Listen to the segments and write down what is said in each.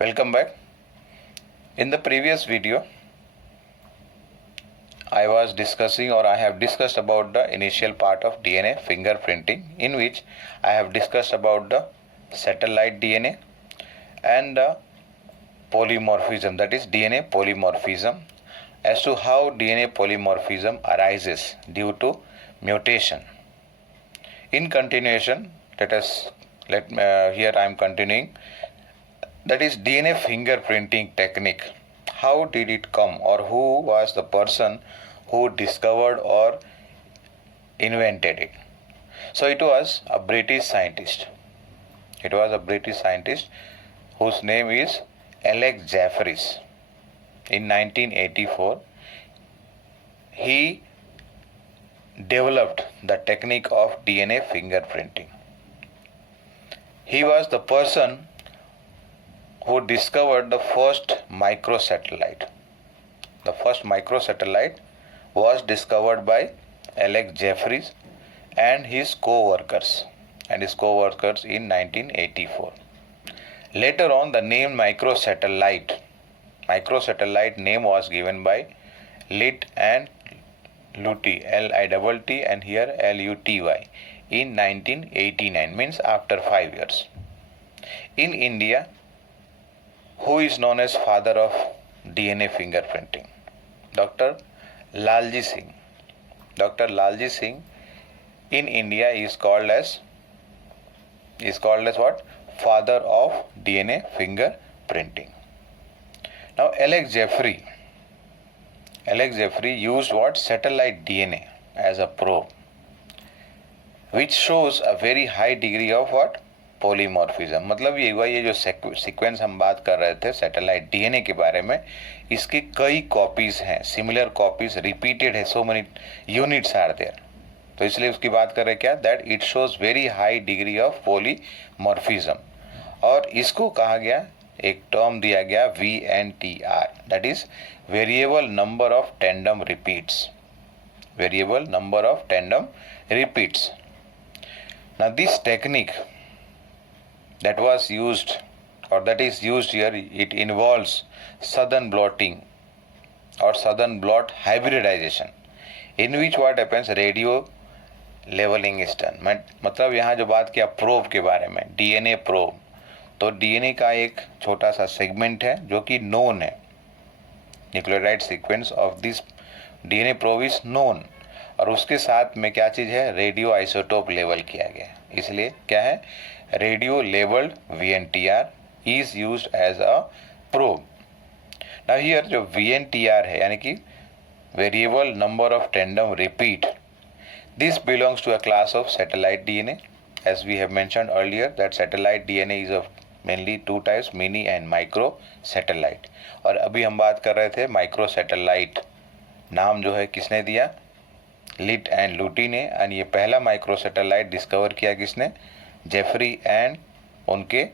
Welcome back. In the previous video, I was discussing or I have discussed about the initial part of DNA fingerprinting, in which I have discussed about the satellite DNA and the polymorphism, that is DNA polymorphism, as to how DNA polymorphism arises due to mutation. In continuation, here I am continuing. That is DNA fingerprinting technique. How did it come, or who was the person who discovered or invented it? So it was a British scientist. It was a British scientist whose name is Alex Jeffreys. In 1984, he developed the technique of DNA fingerprinting. He was the person who discovered the first microsatellite. The first microsatellite was discovered by Alex Jeffreys and his co-workers in 1984. Later on, the name microsatellite name was given by Litt and Luty, L-I-T-T and here L-U-T-Y, in 1989, means after 5 years. In India, who is known as father of DNA fingerprinting? Dr. Lalji Singh. Dr. Lalji Singh in India is called as what? Father of DNA fingerprinting. Now Alex Jeffrey used what? Satellite DNA as a probe, which shows a very high degree of what? पोलीमॉर्फिज्म. मतलब ये जो sequence हम बात कर रहे थे satellite DNA के बारे में, इसकी कई कॉपीज हैं, सिमिलर कॉपीज रिपीटेड है, so many units are there. तो इसलिए उसकी बात कर रहे क्या? That it shows very high degree of polymorphism. और इसको कहा गया, एक टर्म दिया गया VNTR, that is variable number of tandem repeats. Variable number of tandem repeats. Now this technique that was used or that is used here, it involves southern blotting or southern blot hybridization, in which what happens, radio leveling is done. मतलब यहाँ जो बात किया probe के बारे में, DNA probe, तो DNA का एक छोटा सा सेगमेंट है जो कि नोन है. Nucleotide sequence of this DNA probe is known, और उसके साथ में क्या चीज़ है? रेडियो आइसोटोप लेवल किया गया. इसलिए क्या है? Radio labelled VNTR is used as a probe. Now here जो VNTR है, यानी कि variable number of tandem repeat, this belongs to a class of satellite DNA. As we have mentioned earlier that satellite DNA is of mainly 2 types, mini and micro satellite. और अभी हम बात कर रहे थे माइक्रो सैटेलाइट. नाम जो है किसने दिया? लिट एंड लूटी ने. एंड ये पहला माइक्रो सैटेलाइट डिस्कवर किया किसने? जेफरी एंड उनके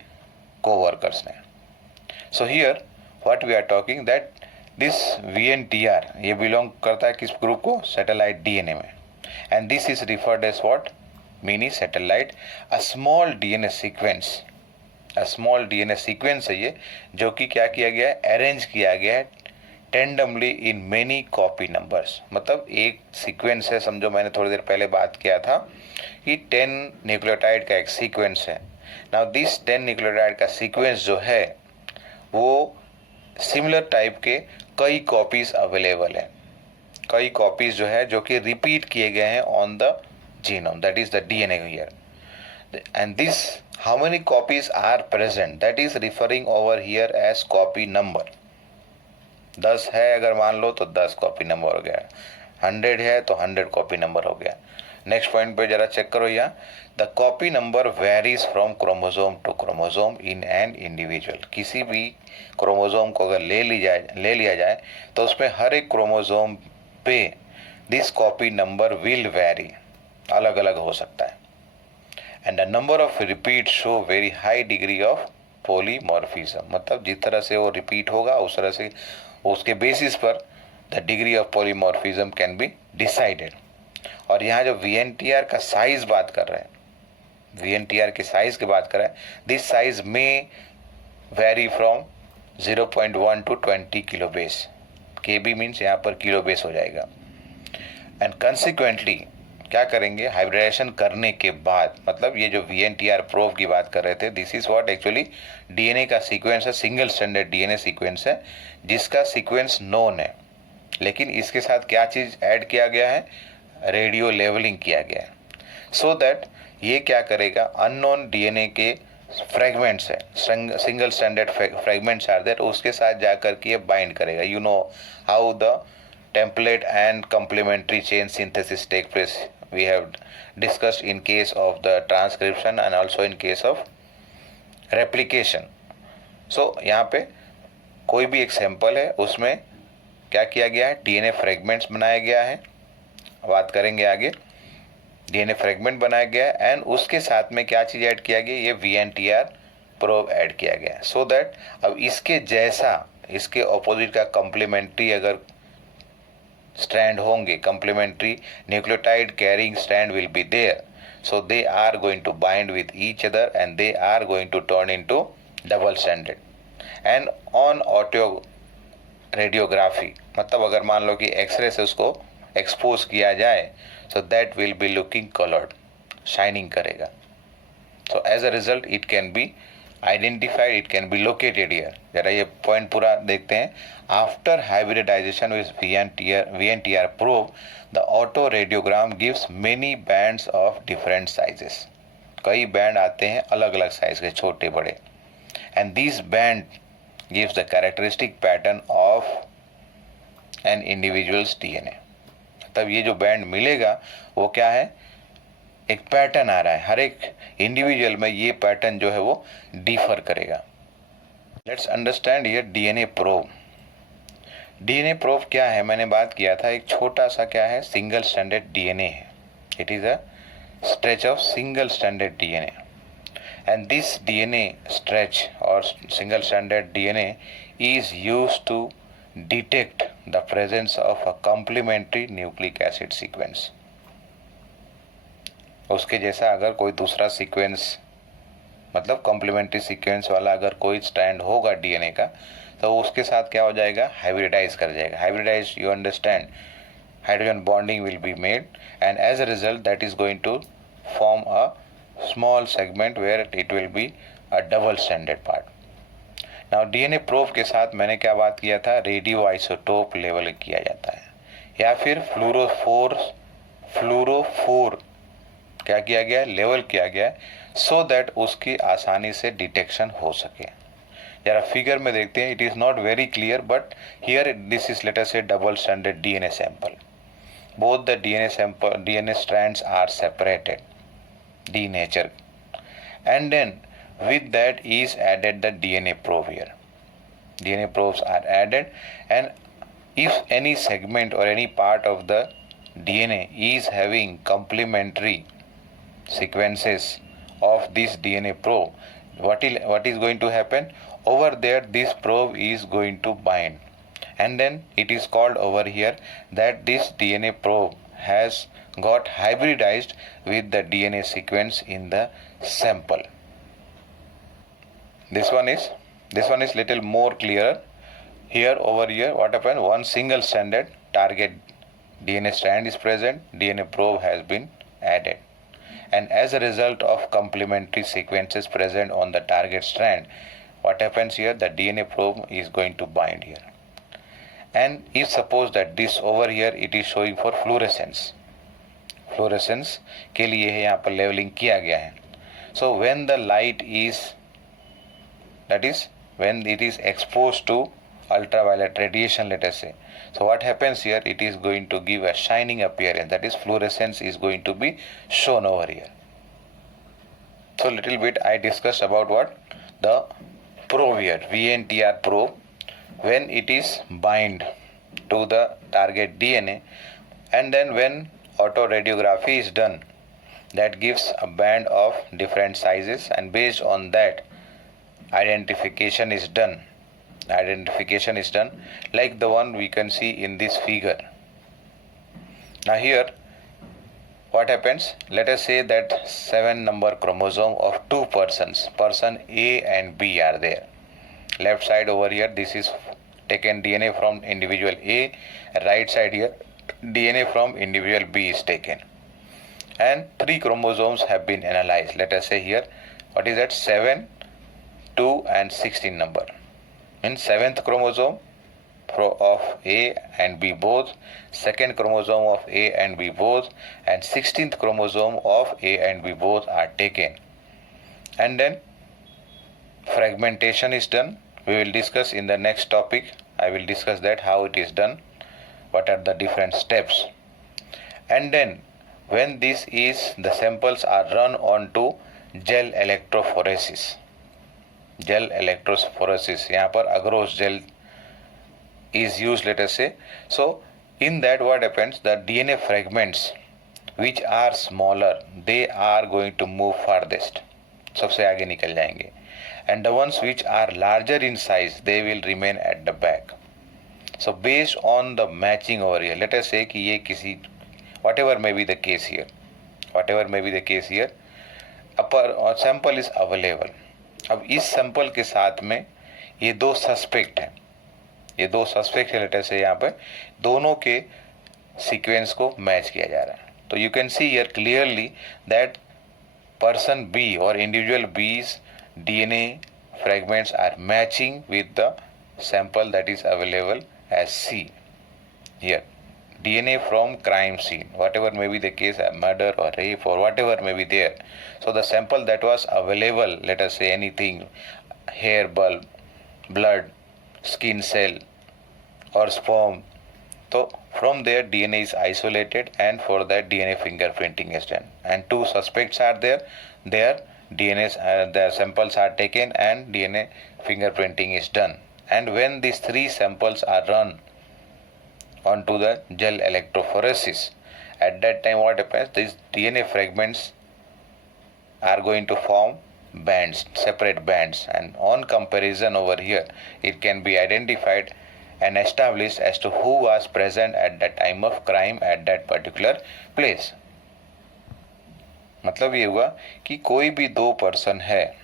कोवर्कर्स ने. So here what we are talking, that this VNTR ये बिलोंग करता है किस ग्रुप को? सैटेलाइट DNA में. And this is referred as what? Mini satellite. A small DNA sequence है ये, जो कि क्या किया गया है? अरेंज किया गया है tandemly in many copy numbers. मतलब एक सीक्वेंस है, समझो मैंने थोड़ी देर पहले बात किया था कि 10 न्यूक्लियोटाइड का एक सीक्वेंस है. नाउ दिस 10 न्यूक्लियोटाइड का सीक्वेंस जो है वो सिमिलर टाइप के कई कॉपीज अवेलेबल है. कई कॉपीज जो है जो कि रिपीट किए गए हैं on the genome, that is the DNA here. And this how many copies are present, that is referring over here as copy number. 10 है अगर मान लो तो 10 कॉपी नंबर हो गया. 100 है तो 100 कॉपी नंबर हो गया. नेक्स्ट पॉइंट पे जरा चेक करो यहाँ. The copy number varies from chromosome to chromosome in an individual. किसी भी क्रोमोसोम को अगर ले लिया जाए तो उसमें हर एक क्रोमोसोम पे this copy number will vary, अलग अलग हो सकता है. And the number of repeat show very high degree of polymorphism. मतलब जिस तरह से वो रिपीट होगा उस तरह से उसके बेसिस पर the degree of polymorphism can be decided. और यहाँ जो VNTR का साइज बात कर रहे हैं, VNTR के साइज की बात करें, दिस साइज में very from 0.1 to 20 kilo base, KB means यहाँ पर किलो बेस हो जाएगा। एंड कंसिक्वेंटली क्या करेंगे, हाइब्रिडाइजेशन करने के बाद, मतलब ये जो VNTR प्रोब की बात कर रहे थे, this is what actually DNA का सीक्वेंस है, सिंगल स्टैंडर्ड DNA सीक्वेंस है जिसका सीक्वेंस नोन है, लेकिन इसके साथ क्या चीज़ ऐड किया गया है, रेडियो लेवलिंग किया गया है, सो दैट ये क्या करेगा, अननोन DNA के फ्रेगमेंट्स है, single standard fragments are there, उसके साथ जाकर के ये बाइंड करेगा। You know how the template and complementary chain synthesis take place, we have discussed in case of the transcription and also in case of replication. So यहाँ पे कोई भी एक सैंपल है, उसमें क्या किया गया है, DNA फ्रेगमेंट्स बनाया गया है, बात करेंगे आगे, DNA फ्रेगमेंट बनाया गया है एंड उसके साथ में क्या चीज़ ऐड किया गया, ये VNTR प्रोब ऐड किया गया है, सो दैट अब इसके जैसा, इसके ऑपोजिट का कॉम्प्लीमेंट्री अगर strand होंगे, complementary nucleotide carrying strand will be there, so they are going to bind with each other and they are going to turn into double stranded. And on auto radiography, मतलब अगर मान लो कि x ray से उसको expose किया जाए, so that will be looking colored, shining करेगा, so as a result it can be identified, it can be located here. जरा ये पॉइंट पूरा देखते हैं। After hybridization with VNTR probe, the auto radiogram gives many bands of different sizes, कई band आते हैं अलग अलग साइज के, छोटे बड़े, and this band gives the characteristic pattern of an individuals DNA। तब ये जो बैंड मिलेगा वो क्या है, एक पैटर्न आ रहा है, हर एक इंडिविजुअल में ये पैटर्न जो है वो डिफर करेगा। लेट्स अंडरस्टैंड ये DNA प्रोब। DNA प्रोब क्या है, मैंने बात किया था, एक छोटा सा क्या है, सिंगल स्टैंडर्ड DNA है, it is a stretch of single standard DNA, and this DNA stretch और single standard DNA is used to detect the presence of a complementary nucleic acid sequence. उसके जैसा अगर कोई दूसरा सीक्वेंस, मतलब complementary sequence वाला अगर कोई स्ट्रैंड होगा DNA का, तो उसके साथ क्या हो जाएगा, हाइब्रिडाइज कर जाएगा। Hybridize, you understand, hydrogen bonding will be made and as a result that is going to form a small segment where it will be a double standard part. Now DNA probe के साथ मैंने क्या बात किया था, radio isotope level किया जाता है, या फिर फ्लोरोफोर क्या किया गया है, लेवल किया गया है, सो दैट उसकी आसानी से डिटेक्शन हो सके। जरा फिगर में देखते हैं, it is not very clear but here this is let us say double standard DNA sample, both the DNA strands are separated, denatured, and then with that is added the DNA probe here. DNA probes are added, and if any segment or any part of the DNA is having complementary sequences of this DNA probe, what is going to happen over there, this probe is going to bind, and then it is called over here that this DNA probe has got hybridized with the DNA sequence in the sample. This one is little more clearer. Here over here what happened, one single stranded target DNA strand is present, DNA probe has been added, and as a result of complementary sequences present on the target strand, what happens here, the DNA probe is going to bind here. And if suppose that this over here it is showing for fluorescence के लिए है, यहाँ पर levelling किया गया है, so when the light is, that is when it is exposed to ultraviolet radiation, let us say, so what happens here, it is going to give a shining appearance, that is fluorescence is going to be shown over here. So little bit I discussed about what, the probe here, VNTR probe, when it is bind to the target DNA, and then when autoradiography is done, that gives a band of different sizes, and based on that identification is done like the one we can see in this figure. Now here what happens, let us say that 7 number chromosome of two persons, person A and B are there, Left side over here, this is taken DNA from individual A. Right side here, DNA from individual B is taken. And 3 chromosomes have been analyzed. Let us say here, what is that? 7, 2 and 16 number. In 7th chromosome of A and B both, 2nd chromosome of A and B both, and 16th chromosome of A and B both are taken. And then fragmentation is done. We will discuss in the next topic. I will discuss that, how it is done, what are the different steps. And then when this is, the samples are run on to gel electrophoresis. Gel electrophoresis, यहाँ पर agarose gel is used, let us say. So in that what happens, the DNA fragments which are smaller, they are going to move farthest, सबसे आगे निकल जाएंगे. And the ones which are larger in size, they will remain at the back. So based on the matching over here, let us say कि ये किसी, whatever may be the case here, upper or sample is available. अब इस sample के साथ में ये 2 suspect हैं, let us say यहाँ पे दोनों के sequence को match किया जा रहा है. तो you can see here clearly that person B or individual B's DNA fragments are matching with the sample that is available as C. Here, DNA from crime scene, whatever may be the case, a murder or rape or whatever may be there. So the sample that was available, let us say anything, hair bulb, blood, skin cell or sperm. So from there DNA is isolated, and for that DNA fingerprinting is done. And 2 suspects are there. Their DNAs, the samples are taken and DNA fingerprinting is done. And when these 3 samples are run onto the gel electrophoresis, at that time what happens? These DNA fragments are going to form bands, separate bands, and on comparison over here, it can be identified and established as to who was present at the time of crime at that particular place. मतलब ये हुआ कि कोई भी 2 person है,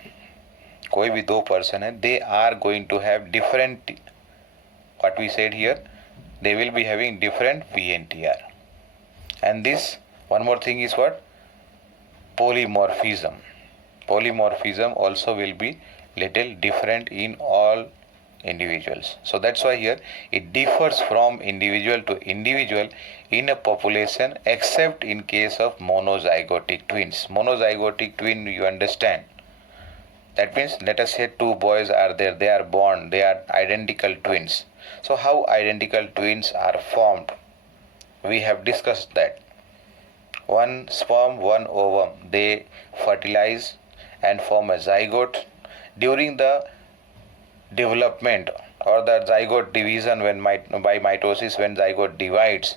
they are going to have different, what we said here, they will be having different VNTR. And this, one more thing is what? Polymorphism. Polymorphism also will be little different in all individuals. So that's why here it differs from individual to individual in a population, except in case of monozygotic twins. Monozygotic twin, you understand, that means let us say 2 boys are there, they are born, they are identical twins. So how identical twins are formed? We have discussed that. 1 sperm, 1 ovum, they fertilize and form a zygote. During the development or the zygote division, when by mitosis, when zygote divides,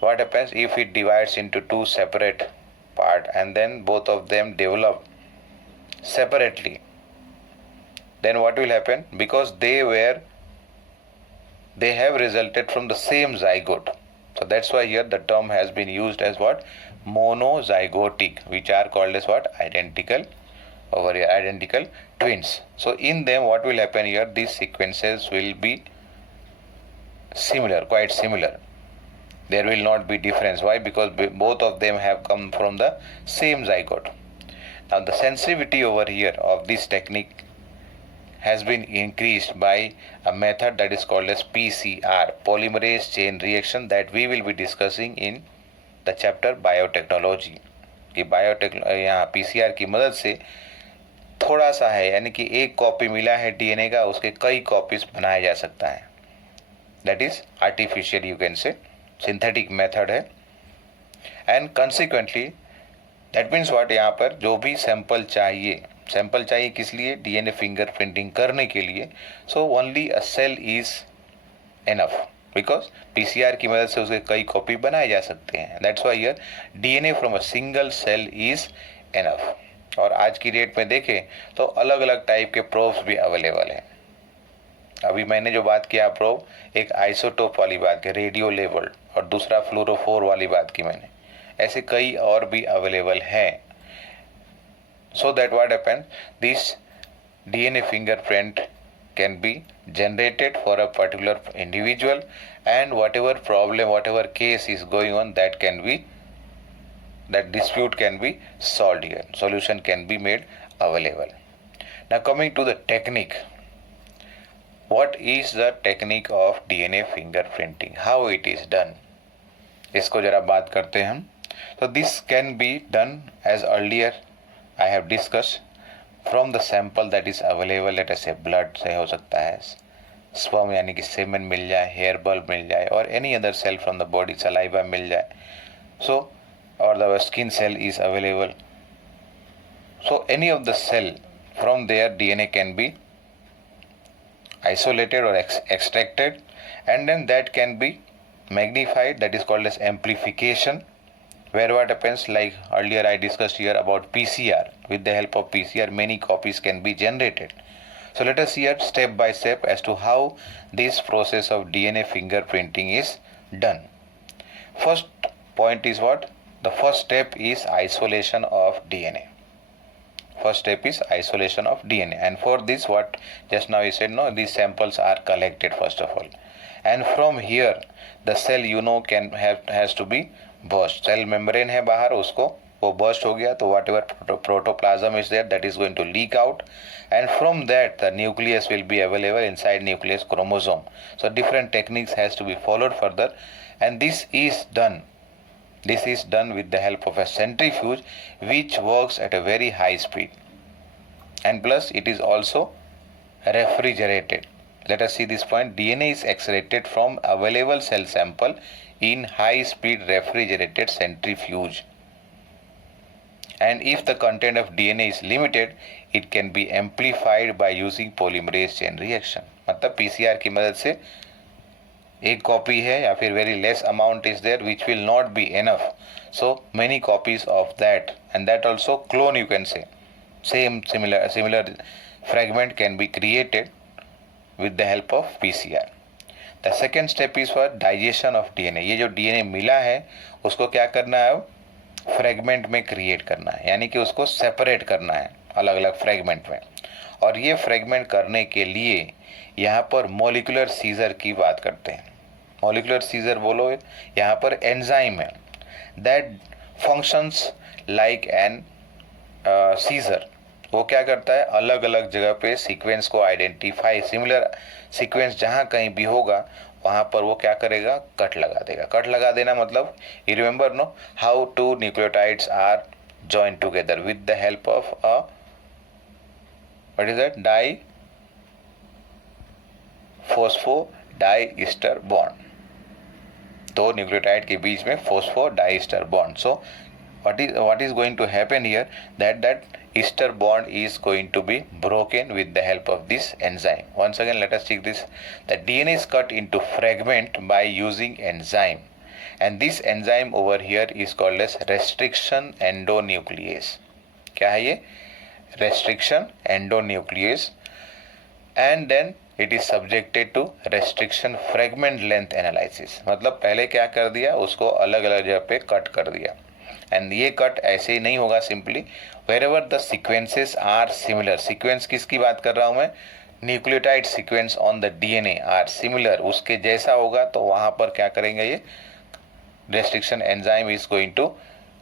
what happens? If it divides into 2 separate parts and then both of them develop separately, then what will happen? Because they have resulted from the same zygote. So that's why here the term has been used as what? Monozygotic, which are called as what? Identical over here, identical twins. So in them what will happen here? These sequences will be similar, quite similar. There will not be difference. Why? Because both of them have come from the same zygote. Now the sensitivity over here of this technique has been increased by a method that is called as PCR, polymerase chain reaction, that we will be discussing in the chapter biotechnology. कि यहाँ PCR की मदद से थोड़ा सा है, यानी कि एक कॉपी मिला है DNA का, उसके कई कॉपीज बनाया जा सकता है. That is artificial, you can say, synthetic method है. And consequently, that means what, यहाँ पर जो भी सैंपल चाहिए किस लिए? DNA फिंगरप्रिंटिंग करने के लिए. So only a cell is enough, because PCR की मदद से उसके कई कॉपी बनाए जा सकते हैं. That's why here DNA from a single cell is enough. और आज की डेट में देखें तो अलग अलग टाइप के प्रोब्स भी अवेलेबल हैं. अभी मैंने जो बात किया प्रोब, एक आइसोटोप वाली बात की, रेडियो लेवल्ड, और दूसरा फ्लोरोफोर वाली बात की मैंने. ऐसे कई और भी अवेलेबल हैं. So that what happens, this DNA fingerprint can be generated for a particular individual, and whatever problem, whatever case is going on, that dispute can be solved here. Solution can be made available. Now coming to the technique. What is the technique of DNA fingerprinting? How it is done? इसको जरा बात करते हैं हम. So this can be done as earlier I have discussed from the sample that is available. Let us say blood से हो सकता है, sperm यानी कि semen मिल जाए, hair bulb मिल जाए, और any other cell from the body, saliva मिल जाए. So or the skin cell is available. So any of the cell from their DNA can be isolated or extracted, and then that can be magnified. That is called as amplification, where what happens, like earlier I discussed here about PCR. With the help of PCR, many copies can be generated. So let us hear step by step as to how this process of DNA fingerprinting is done. First point is what? The first step is isolation of DNA. First step is isolation of DNA, and for this, what just now you said, no, these samples are collected first of all, and from here the cell has to be burst. Cell membrane है बाहर, उसको वो burst हो गया तो whatever protoplasm is there, that is going to leak out, and from that the nucleus will be available inside nucleus chromosome. So different techniques has to be followed further, and this is done with the help of a centrifuge which works at a very high speed, and plus it is also refrigerated. Let us see this point. DNA is extracted from available cell sample in high speed refrigerated centrifuge, and if the content of DNA is limited, it can be amplified by using polymerase chain reaction. मतलब PCR की मदद से एक copy है या फिर very less amount is there which will not be enough, so many copies of that, and that also clone, you can say, similar fragment can be created with the help of PCR. The second step is for digestion of DNA. ये जो DNA मिला है उसको क्या करना है, fragment में create करना है, यानी कि उसको सेपरेट करना है अलग अलग फ्रेगमेंट में. और ये फ्रेगमेंट करने के लिए यहाँ पर मोलिकुलर सीजर की बात करते हैं. मोलिकुलर सीजर बोलो, यहाँ पर एंजाइम है that functions like an scissor. वो क्या करता है, अलग अलग जगह पे सीक्वेंस को आइडेंटिफाई, सिमिलर सीक्वेंस जहाँ कहीं भी होगा वहाँ पर वो क्या करेगा, कट लगा देगा. कट लगा देना मतलब, you remember no how two nucleotides are joined together with the help of a, what is that, phosphodiester bond. दो न्यूक्लियोटाइड के बीच में phosphodiester bond. So what is going to happen here, that ester bond is going to be broken with the help of this enzyme. Once again let us check this. The DNA is cut into fragment by using enzyme, and this enzyme over here is called as restriction endonuclease. क्या है ये, restriction endonuclease, and then it is subjected to restriction fragment length analysis. मतलब पहले क्या कर दिया, उसको अलग अलग जगह पे कट कर दिया, एंड ये कट ऐसे ही नहीं होगा simply. wherever the sequences are similar, sequence किसकी बात कर रहा हूँ मैं, nucleotide sequence on the DNA are similar, उसके जैसा होगा तो वहाँ पर क्या करेंगे, ये restriction enzyme is going to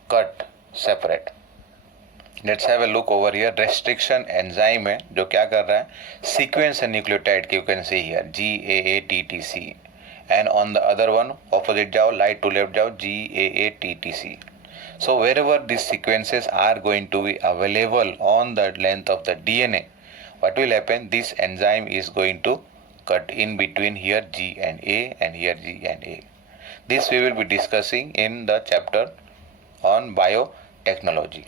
cut separate. Let's have a look over here. restriction enzyme है जो क्या कर रहा है, sequence nucleotide की, you can see here GAATTC, and on the other one opposite जाओ, right to left जाओ, GAATTC. So wherever these sequences are going to be available on the length of the DNA, what will happen, this enzyme is going to cut in between here G and A and here G and A. This we will be discussing in the chapter on biotechnology.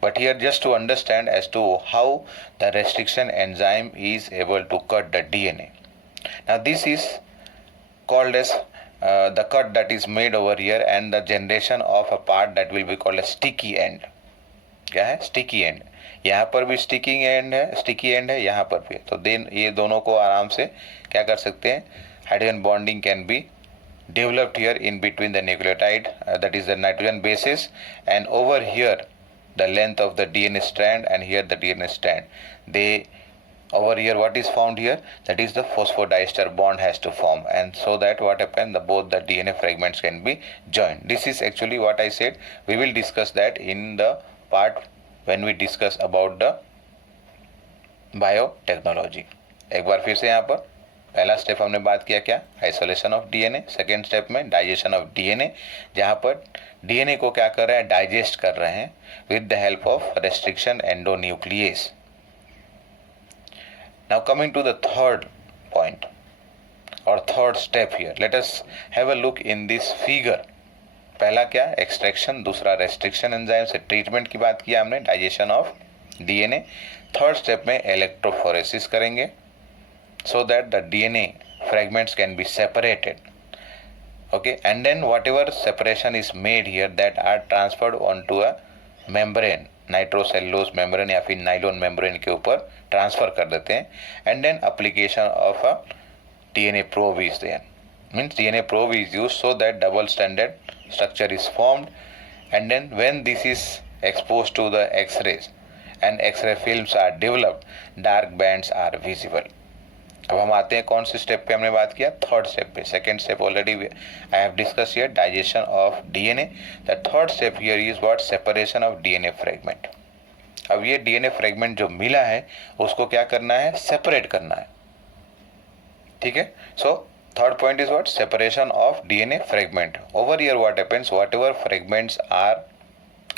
But here just to understand as to how the restriction enzyme is able to cut the DNA. Now this is called as the cut that is made over here, and the generation of a part that will be called a sticky end. क्या है, sticky end. यहाँ पर भी sticky end है, यहाँ पर भी. तो देन ये दोनों को आराम से क्या कर सकते हैं, hydrogen bonding can be developed here in between the nucleotide, that is the nitrogen bases, and over here the length of the DNA strand and here the DNA strand, they over here what is found here, that is the phosphodiester bond has to form, and so that what happens, both the DNA fragments can be joined. This is actually what I said, we will discuss that in the part when we discuss about the biotechnology. एक बार फिर से यहाँ पर पहला step हमने बात किया क्या, isolation of DNA. Second step में डाइजेशन ऑफ डीएनए, जहाँ पर डीएनए को क्या कर रहे हैं, डाइजेस्ट कर रहे हैं with the help of restriction endonuclease. Now coming to the third point or third step here, let us have a look in this figure. पहला क्या, एक्सट्रैक्शन, दूसरा रेस्ट्रिक्शन एंजाइम से ट्रीटमेंट की बात किया हमने, digestion of DNA. Third step में electrophoresis करेंगे so that the DNA fragments can be separated. Okay, and then whatever separation is made here, that are transferred onto a membrane, nitrocellulose membrane या फिर nylon membrane के ऊपर transfer कर देते हैं. And then application of a DNA probe is there, means DNA probe is used so that double standard structure is formed. And then when this is exposed to the X-rays and X-ray films are developed, dark bands are visible. अब हम आते हैं कौन से step पे हमने बात किया, थर्ड स्टेप पे. Second step already I have discuss here, digestion of DNA. The third step here is what, separation of DNA fragment. अब ये डीएनए फ्रेगमेंट जो मिला है उसको क्या करना है, सेपरेट करना है. ठीक है, so third point is what, separation of DNA fragment. Over here what happens, whatever fragments are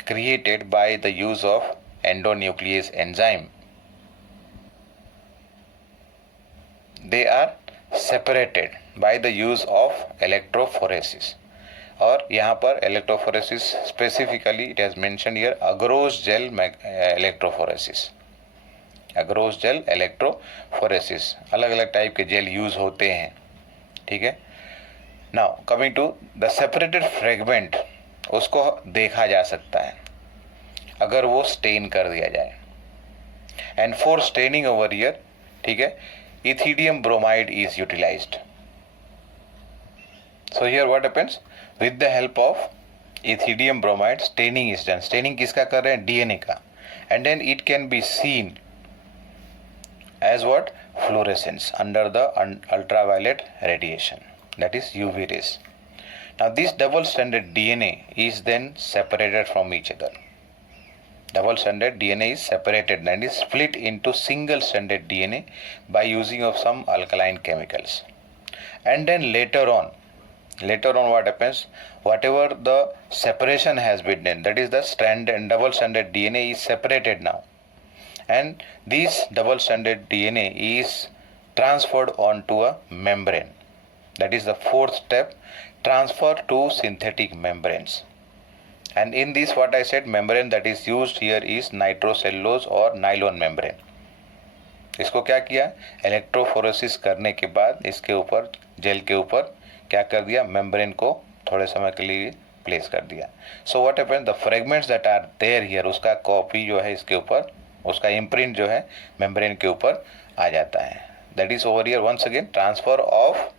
created by the use of endonuclease enzyme, they are separated by the use of electrophoresis. और यहाँ पर electrophoresis specifically it has mentioned here agarose gel electrophoresis. agarose gel electrophoresis, अलग अलग type के gel use होते हैं. ठीक है, now coming to the separated fragment, उसको देखा जा सकता है अगर वो स्टेन कर दिया जाए. And for staining over here, ठीक है, ethidium bromide is utilized. So here what happens, with the help of ethidium bromide staining is done. staining किसका कर रहे हैं, डीएनए का. and then it can be seen as what, fluorescence under the ultraviolet radiation, that is UV rays. Now this double stranded DNA is then separated from each other. Double stranded DNA is separated and is split into single stranded DNA by using of some alkaline chemicals. And then later on what happens, whatever the separation has been done, that is the stranded double stranded DNA is separated now, and this double stranded DNA is transferred onto a membrane. That is the fourth step, transfer to synthetic membranes. And in this what I said, membrane that is used here is nitrocellulose और nylon membrane. इसको क्या किया, electrophoresis करने के बाद इसके ऊपर, jail के ऊपर क्या कर दिया, मेम्ब्रेन को थोड़े समय के लिए प्लेस कर दिया. So what happens, the fragments that are there here, उसका कॉपी जो है इसके ऊपर, उसका इम्प्रिंट जो है मेम्ब्रेन के ऊपर आ जाता है. That is over here once again transfer of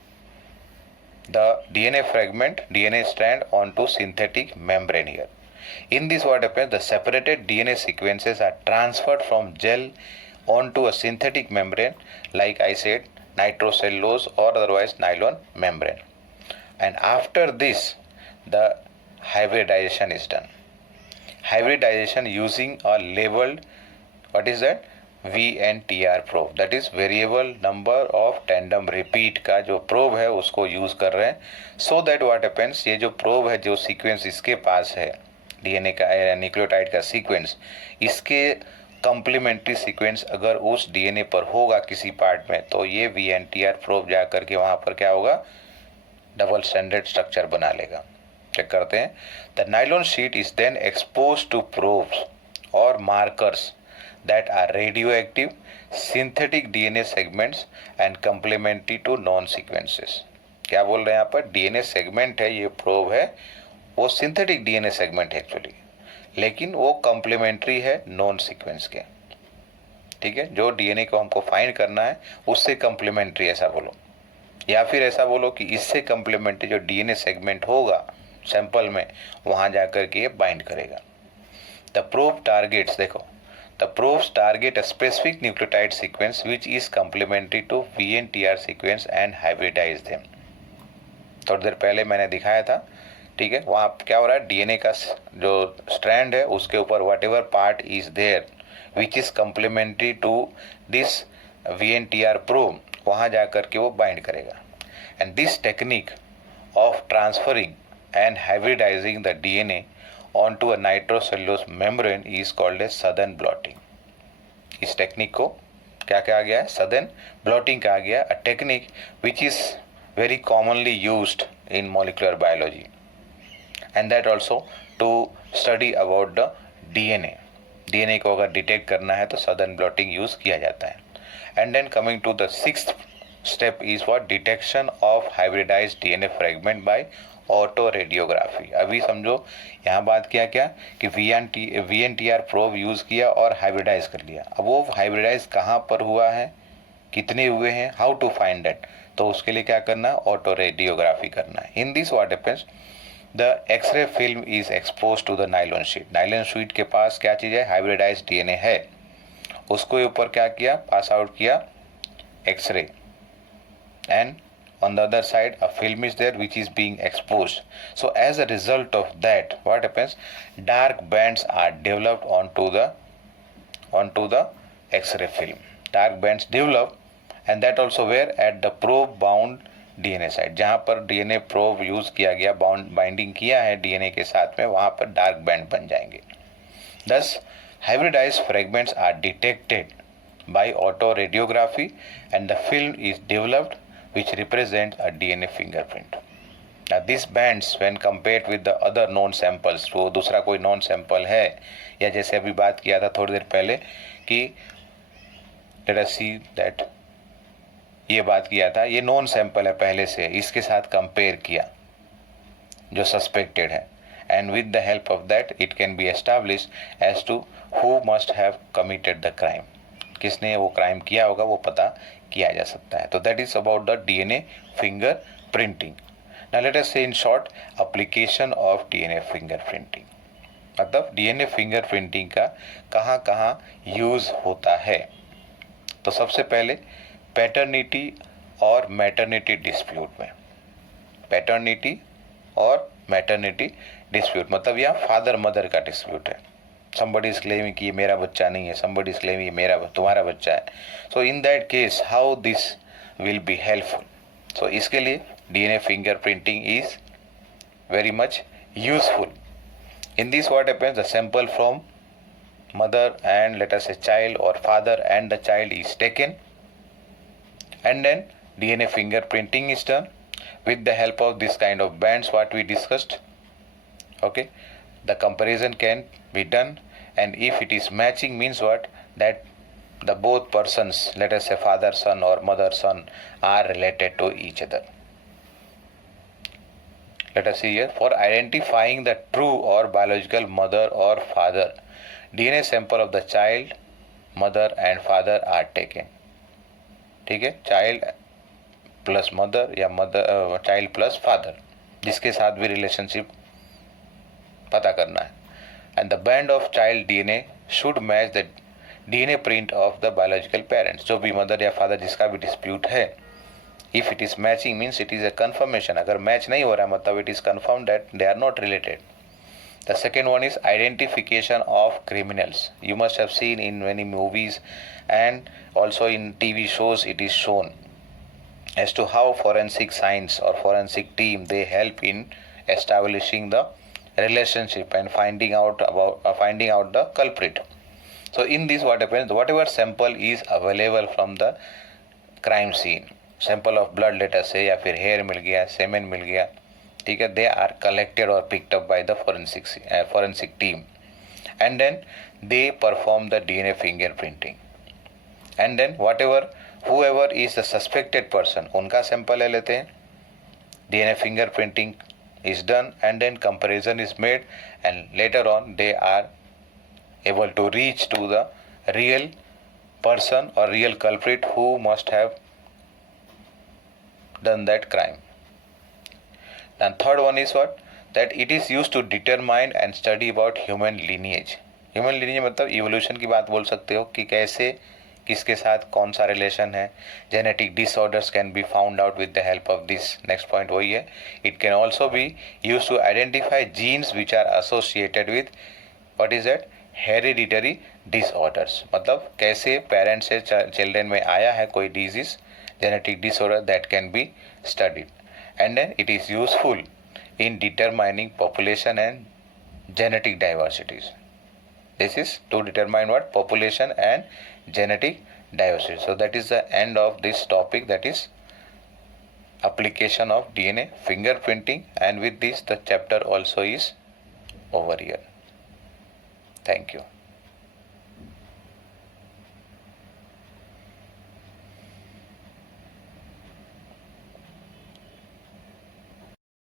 the DNA fragment, DNA strand onto synthetic membrane here. In this what happens, the separated DNA sequences are transferred from gel onto a synthetic membrane, like I said, nitrocellulose or otherwise nylon membrane. And after this, the hybridization is done. Hybridization using a labeled, what is that, VNTR probe, that is variable number of tandem repeat का जो probe है उसको use कर रहे हैं. So that what happens, ये जो probe है, जो सीक्वेंस इसके पास है डीएनए का या न्यूक्लियोटाइड का सीक्वेंस, इसके कम्प्लीमेंट्री सीक्वेंस अगर उस डीएनए पर होगा किसी पार्ट में, तो ये VNTR प्रोब जा करके वहाँ पर क्या होगा, डबल स्टैंडर्ड स्ट्रक्चर बना लेगा. चेक करते हैं. The nylon sheet is then expose to probes और markers that are radioactive synthetic DNA segments and complementary to known sequences. क्या बोल रहे हैं यहाँ पर, डीएनए सेगमेंट है, ये प्रोब है, वो सिंथेटिक डीएनए सेगमेंट है एक्चुअली, लेकिन वो कॉम्प्लीमेंट्री है नॉन सीक्वेंस के. ठीक है, जो डीएनए को हमको फाइंड करना है उससे कॉम्प्लीमेंट्री ऐसा बोलो, या फिर ऐसा बोलो कि इससे कॉम्प्लीमेंट्री जो डीएनए सेगमेंट होगा सैंपल में, वहाँ जाकर के ये बाइंड करेगा. द प्रोब टारगेट्स, देखो, The probes target a specific nucleotide sequence which is complementary to VNTR sequence and hybridize them. थोड़ी देर पहले मैंने दिखाया था, ठीक है, वहाँ क्या हो रहा है, डीएनए का जो स्ट्रैंड है उसके ऊपर whatever part is there which is complementary to this VNTR probe, वहाँ जा कर के वो बाइंड करेगा. And this technique of transferring and hybridizing the DNA onto a nitrocellulose membrane is called as Southern blotting. इस technique को क्या कहा गया है, सदर्न ब्लॉटिंग कहा गया, a technique which is very commonly used in molecular biology and that also to study about the DNA. DNA को अगर डिटेक्ट करना है तो सदर्न ब्लॉटिंग यूज किया जाता है. And then coming to the sixth step is what, detection of hybridized DNA fragment by autoradiography. अभी समझो यहाँ बात किया क्या कि VNTR प्रोब यूज़ किया और हाइब्रिडाइज कर लिया. अब वो हाइब्रिडाइज कहाँ पर हुआ है, कितने हुए हैं, हाउ टू फाइंड दैट, तो उसके लिए क्या करना है, ऑटोरेडियोग्राफी करना है. In this what happens, the X-ray film is expose to the nylon sheet. Nylon sheet के पास क्या चीज़ है, हाइब्रिडाइज DNA है, उसको ऊपर क्या किया, पास आउट किया x ray, and on the other side a film is there which is being exposed. So as a result of that, what happens, dark bands are developed onto the X-ray film. Dark bands develop and that also where at the probe bound DNA site, जहाँ पर DNA probe use किया गया, binding किया है DNA के साथ में, वहाँ पर डार्क बैंड बन जाएंगे. Thus hybridized fragments are detected by autoradiography and the film is developed which represents a DNA fingerprint. Now these bands when compared with the other known samples, वो दूसरा कोई नॉन सैंपल है, या जैसे अभी बात किया था थोड़ी देर पहले कि let us see that, ये बात किया था, ये नॉन सैंपल है पहले से, इसके साथ कंपेयर किया जो सस्पेक्टेड है, and with the help of that it can be established as to who must have committed the crime. किसने वो क्राइम किया होगा वो पता किया जा सकता है. तो that is about the DNA fingerprinting. Now let us say in short application of DNA fingerprinting, मतलब DNA फिंगर प्रिंटिंग का कहाँ कहाँ यूज होता है. तो सबसे पहले पैटर्निटी और मैटरनिटी डिस्प्यूट में, पैटर्निटी और मैटरनिटी डिस्प्यूट मतलब यह फादर मदर का डिस्प्यूट है. somebody is claiming कि ये मेरा बच्चा नहीं है, somebody is claiming ये मेरा तुम्हारा बच्चा है. so in that case how this will be helpful, so इसके लिए DNA fingerprinting is very much useful. In this what happens, the sample from mother and let us say child or father and the child is taken and then DNA fingerprinting is done with the help of this kind of bands what we discussed. Okay, the comparison can be done and if it is matching means what, that the both persons, let us say father son or mother son, are related to each other. Let us see here, for identifying the true or biological mother or father, DNA sample of the child, mother and father are taken. ठीक है, child plus mother या mother child plus father, जिसके साथ भी relationship पता करना है. And the band of child DNA should match the DNA print of the biological parents. जो भी मदर या फादर जिसका भी डिस्प्यूट है, if it is matching means it is a confirmation. अगर मैच नहीं हो रहा है मतलब it is confirm that they are not related. The second one is identification of criminals. You must have seen in many movies and also in TV shows it is shown as to how forensic science or forensic team they help in establishing the relationship and finding out the culprit. So in this what happens, whatever sample is available from the crime scene, sample of blood let us say या फिर hair मिल गया, semen मिल गया, ठीक है, they are collected or picked up by the forensic team and then they perform the DNA fingerprinting and then whoever is the suspected person उनका sample ले लेते हैं, DNA fingerprinting is done and then comparison is made and later on they are able to reach to the real person or real culprit who must have done that crime. And third one is what, that it is used to determine and study about human lineage. Human lineage मतलब evolution की बात बोल सकते हो कि कैसे किसके साथ कौन सा रिलेशन है. Genetic disorders can be found out with the help of this. Next point वही है. It can also be use to identify genes which are associated with what is that hereditary disorders. मतलब कैसे parents से children में आया है कोई disease, genetic disorder that can be studied, and then it is useful in determining population and genetic diversities. This is to determine what population and genetic diversity. So that is the end of this topic, that is application of DNA fingerprinting, and with this the chapter also is over here. Thank you.